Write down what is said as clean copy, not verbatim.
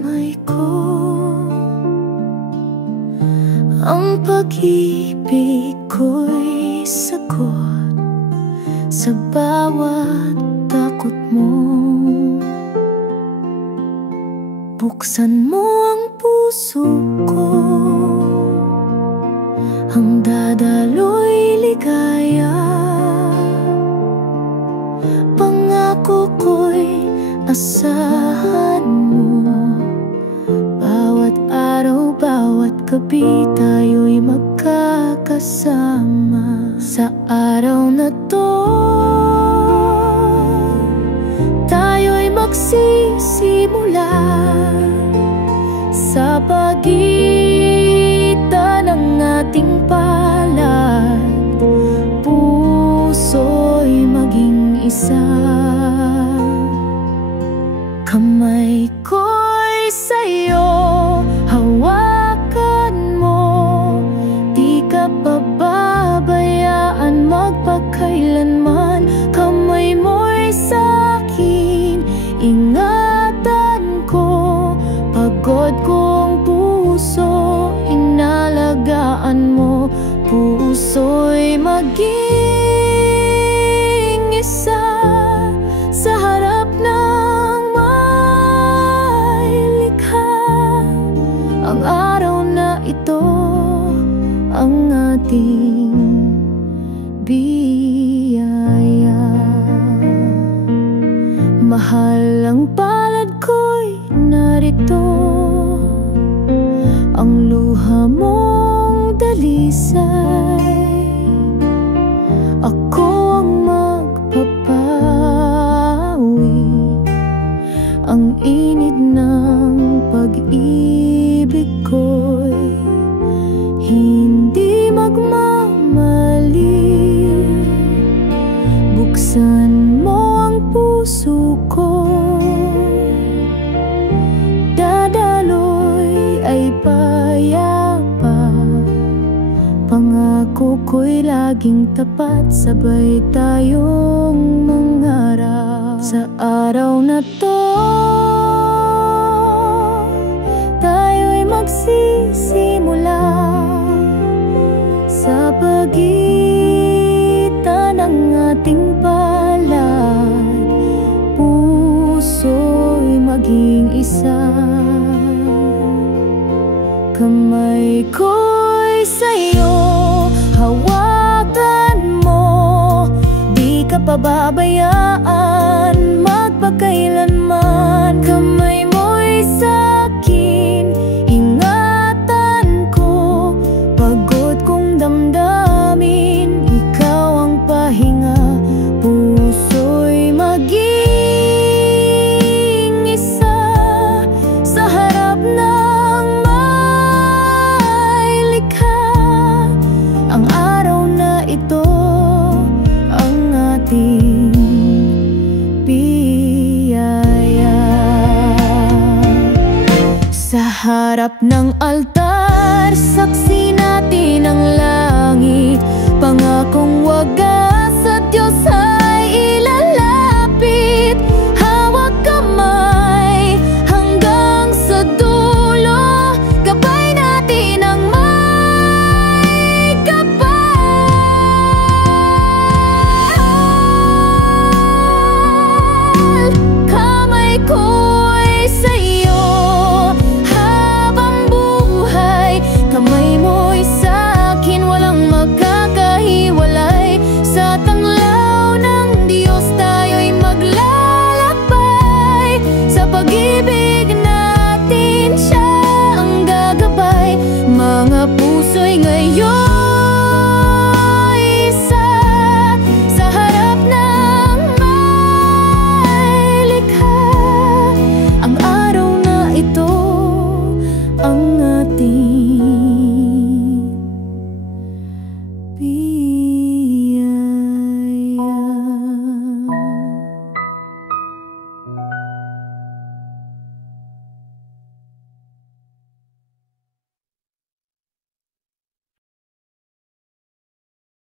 kamay ko ang pag-ibig ko'y sagot sa bawat takot mo. Buksan mo ang puso ko, ang dadaloy ligaya. Pangako ko'y asahan mo, bawat araw, bawat gabi tayo'y magkakasama. Sa araw na to, tayo'y magsisimula sa pagitan ng ating palad. Puso'y maging isa. Kamay ko'y sa'yo, hawakan mo. Di ka pababayaan magpakailanman. Kamay mo'y sa'kin, ingatan ko. Pagod kong puso, inalagaan mo. Puso'y maging isa sa harap ng may likha. Ang araw na ito ang ating biyaya. Mahal ang palad ko'y narito, ang luha mong dalisay. Ako ang magpapawi, ang init ng pag-ibig ko'y hindi magmamali. Buksan mo ang puso ko, dadaloy ay payapa. Pangako ko'y laging tapat, sabay tayong mangarap. Sa araw na to, tayo'y magsisimula sa pagitan ng ating palad. Puso'y maging isa. Kamay ko'y sa'yo, hawakan mo. Di ka pababayaan magpakailanman. Kamay mo'y sa'kin, ingatan ko. Pagod kong damdamin, ikaw ang pahinga. Puso'y maging isa sa harap ng may likha. Ang araw na ito ang ating biyaya. Sa harap ng altar, saksi natin ang langit. Pangakong wagas